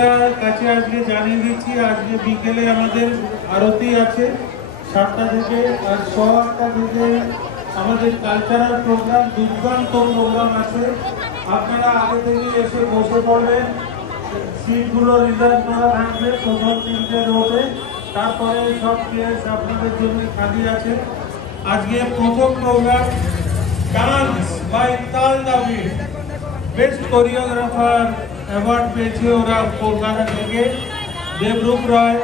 আপনাদের কাছে আজকে জানিয়ে দিচ্ছি, আজকে বিকেলে আমাদের আরতি আছে 7টা থেকে, আর 8:30 থেকে আমাদের কালচারাল প্রোগ্রাম, দুর্দান্ত প্রোগ্রাম আছে। আপনারা আগে থেকে এসে বসে পড়বেন, সিটগুলো রিজার্ভ করা থাকবে প্রথম 3টে রোডে, তারপরে সব প্লেস আপনাদের জন্য খালি আছে। আজকে প্রথম প্রোগ্রাম ডান্স বাই তাল দাবি, বেস্ট কোরিওগ্রাফার অ্যাওয়ার্ড পেয়েছে ওরা কলকাতা থেকে, দেবরূপ রায়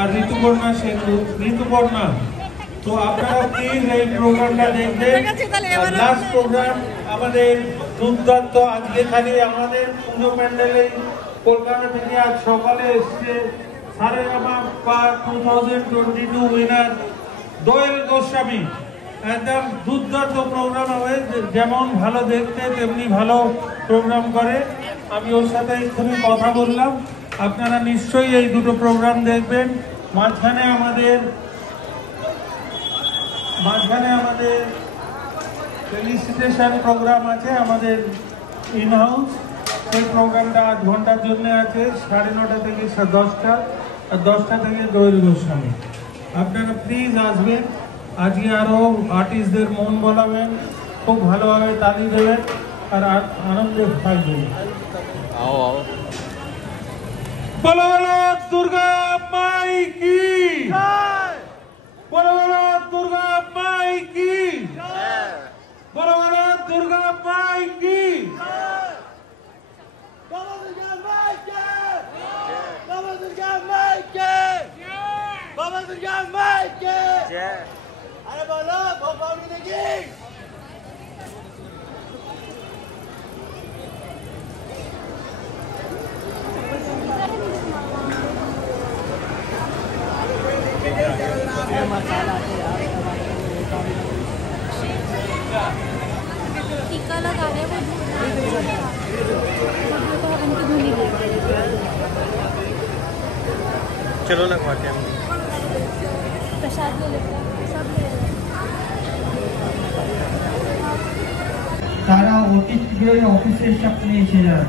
আর ঋতুপর্ণা। তো আপনারা প্লিজ এই প্রোগ্রামটা দেখবেন। লাস্ট প্রোগ্রাম আমাদের দুর্দান্ত, আজকে খালি আমাদের পুজো প্যান্ডেলে কলকাতা থেকে আজ সকালে এসছে সারেগামা 2022 উইনার দোয়েল গোস্বামী। একদম দুর্দান্ত প্রোগ্রাম হবে, যেমন ভালো দেখতে তেমনি ভালো প্রোগ্রাম করে। আমি ওর সাথে খুবই কথা বললাম, আপনারা নিশ্চয়ই এই দুটো প্রোগ্রাম দেখবেন। মাঝখানে আমাদের ফেলিসিটেশন প্রোগ্রাম আছে আমাদের ইন হাউস, সেই প্রোগ্রামটা 8 ঘন্টার জন্য আছে, 9:30 থেকে 10টা, আর 10টা থেকে দোয়েল গোস্বামী। আপনারা প্লিজ আসবেন, আজকে আরও আর্টিস্টদের মন বলাবেন, খুব ভালোভাবে তালি দেবেন আর আনন্দে থাকবেন। বলো বলো দুর্গা মাই কি, বলো বলো দুর্গা মাই কি, বলো বলো দুর্গা মাই কি। Baba Durga Maike! Baba Durga Maike! Baba Durga Maike! अरे बोलो भोपाली लगी। टीका लगा रहे हैं तो उनकी धुनी दे। चलो लगवाते हैं, प्रसाद ले लेते हैं, सब ले लेते हैं। তারা অফিসে এসে আপনি এসে যান।